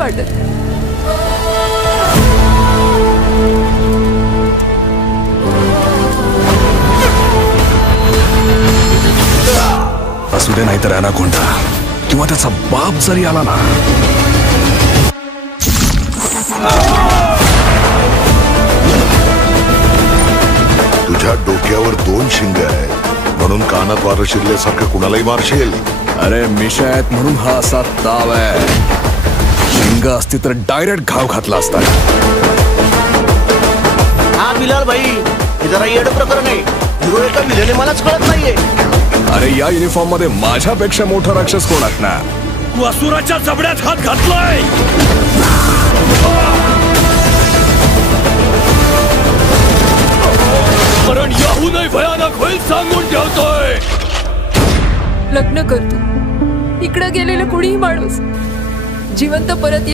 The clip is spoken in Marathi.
वाटत. असू दे नाहीतर अनाकोंडा किंवा त्याचा बाप जरी आला ना, तुझ्या डोक्यावर 2 शिंग आहेत म्हणून कानात वारं शिरल्यासारखं कुणालाही मारशील. अरे मिशा आहेत म्हणून हा असा ताव आहे. शिंग असती तर डायरेक्ट घाव घातला असता. हा बिलाल भाई, हे जरा येडं प्रकरण आहे. हिरो एका विलने मलाच कळत नाहीये. अरे या युनिफॉर्म मध्ये माझ्यापेक्षा मोठा राक्षस कोण असणार? तू असुराच्या जबड्यात हात घातलाय. कारण याहूनही भयानक होईल सांगून ठेवतोय. लग्न करतो. इकडे गेलेलं कुणीही माणूस जिवंत परत